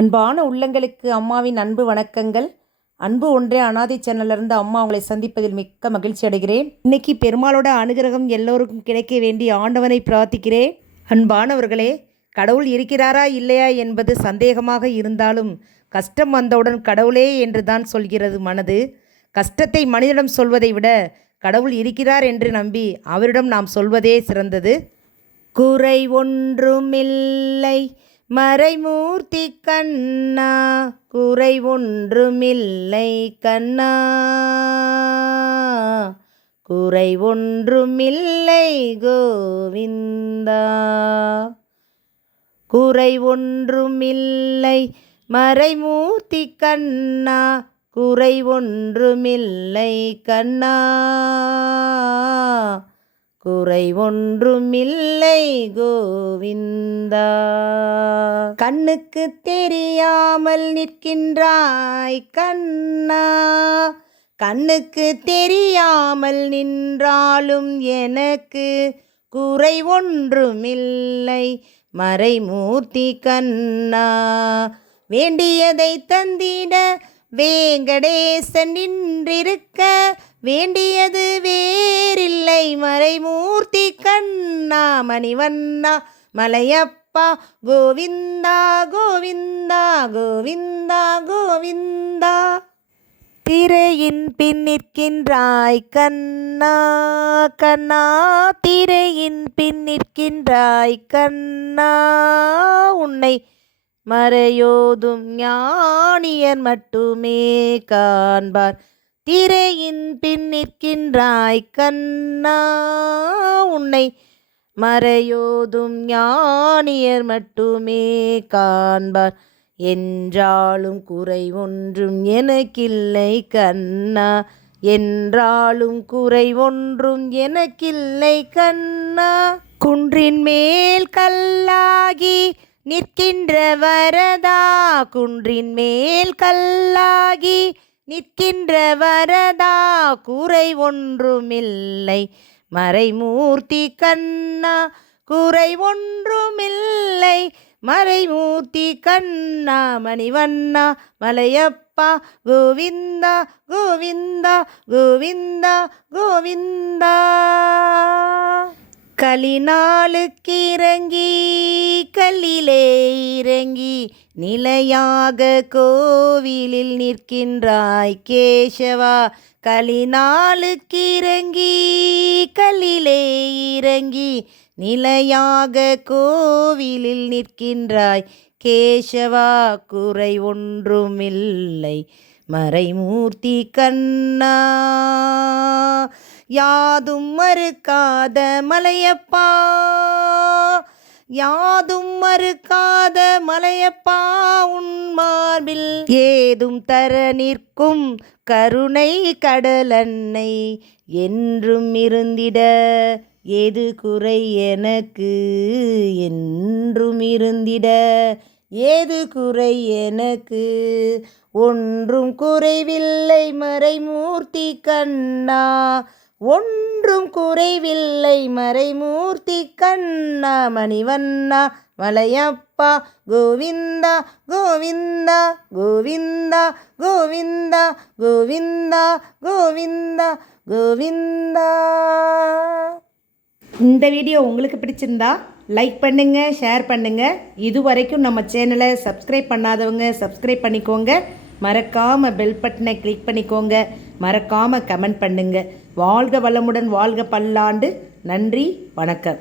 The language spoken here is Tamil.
அன்பான உள்ளங்களுக்கு அம்மாவின் அன்பு வணக்கங்கள். அன்பு ஒன்றே அனாதை சேனலிருந்து அம்மா உங்களை சந்திப்பதில் மிக்க மகிழ்ச்சி அடைகிறேன். இன்னைக்கு பெருமாளோட அனுகிரகம் எல்லோருக்கும் கிடைக்க வேண்டி ஆண்டவனை பிரார்த்திக்கிறேன். அன்பானவர்களே கடவுள் இருக்கிறாரா இல்லையா என்பது சந்தேகமாக இருந்தாலும் கஷ்டம் வந்தவுடன் கடவுளே என்று தான் சொல்கிறது மனது. கஷ்டத்தை மனிதனிடம் சொல்வதை விட கடவுள் இருக்கிறார் என்று நம்பி அவரிடம் நாம் சொல்வதே சிறந்தது. குறை ஒன்றுமில்லை. மறைமூர்த்தி கண்ணா குறை ஒன்றுமில்லை கண்ணா. குறை ஒன்றுமில்லை கோவிந்தா. குறை ஒன்றுமில்லை மறைமூர்த்தி கண்ணா குறை ஒன்றுமில்லை கண்ணா. குறை ஒன்றுமில்லை கோவிந்தா. கண்ணுக்கு தெரியாமல் நிற்கின்றாய் கண்ணா. கண்ணுக்கு தெரியாமல் நின்றாலும் எனக்கு குறை ஒன்றுமில்லை மறைமூர்த்தி கண்ணா. வேண்டியதை தந்திட வேங்கடேசன் நின்றிருக்க வேண்டியது வேறில்லை மறைமூ மணிவண்ணா மலையப்பா கோவிந்தா கோவிந்தா கோவிந்தா கோவிந்தா. திரையின் பின் நிற்கின்றாய் கண்ணா கண்ணா. திரையின் பின் நிற்கின்றாய் கண்ணா. உன்னை மறையோதும் ஞானியர் மட்டுமே காண்பார். திரையின் பின் நிற்கின்றாய் கண்ணா உன்னை மறையோதும் ஞானியர் மட்டுமே காண்பார். என்றாலும் குறை ஒன்றும் எனக்கில்லை கண்ணா. என்றாலும் குறை ஒன்றும் எனக்கில்லை கண்ணா. குன்றின் மேல் கல்லாகி நிற்கின்ற வரதா குன்றின் மேல் கல்லாகி நிற்கின்ற வரதா குறை ஒன்றுமில்லை. மறைமூர்த்தி கண்ணா குறை ஒன்றுமில்லை. மறைமூர்த்தி கண்ணா மணிவண்ணா மலையப்பா கோவிந்தா கோவிந்தா கோவிந்தா கோவிந்தா. களிநாளுக்கு இறங்கி கல்லிலே இறங்கி நிலையாக கோவிலில் நிற்கின்றாய் கேசவா. களிநாளுக்கு இறங்கி கல்லிலே இறங்கி நிலையாக கோவிலில் நிற்கின்றாய் கேசவா. குறை ஒன்றுமில்லை மறைமூர்த்தி கண்ணா. யாதும் மறுக்காத மலையப்பா. யாதும் மறுக்காத மலையப்பா உன்மார்பில் ஏதும் தர நிற்கும் கருணை கடலன்னை என்றும் இருந்திட. எது குறை எனக்கு என்றும் இருந்திட. ஏது குறை எனக்கு ஒன்றும் குறைவில்லை மறைமூர்த்தி கண்ணா. ஒன்றும் குறைவில்லை. மறைமூர்த்தி கண்ணா மணிவண்ணா மலையப்பா கோவிந்தா கோவிந்தா கோவிந்தா கோவிந்தா கோவிந்தா கோவிந்தா கோவிந்தா. இந்த வீடியோ உங்களுக்கு பிடிச்சிருந்தா லைக் பண்ணுங்கள் ஷேர் பண்ணுங்கள் இது வரைக்கும் நம்ம சேனலை சப்ஸ்கிரைப் பண்ணாதவங்க சப்ஸ்கிரைப் பண்ணிக்கோங்க. மறக்காமல் பெல் பட்டனை கிளிக் பண்ணிக்கோங்க. மறக்காமல் கமெண்ட் பண்ணுங்கள் வாழ்க வளமுடன் வாழ்க பல்லாண்டு. நன்றி வணக்கம்.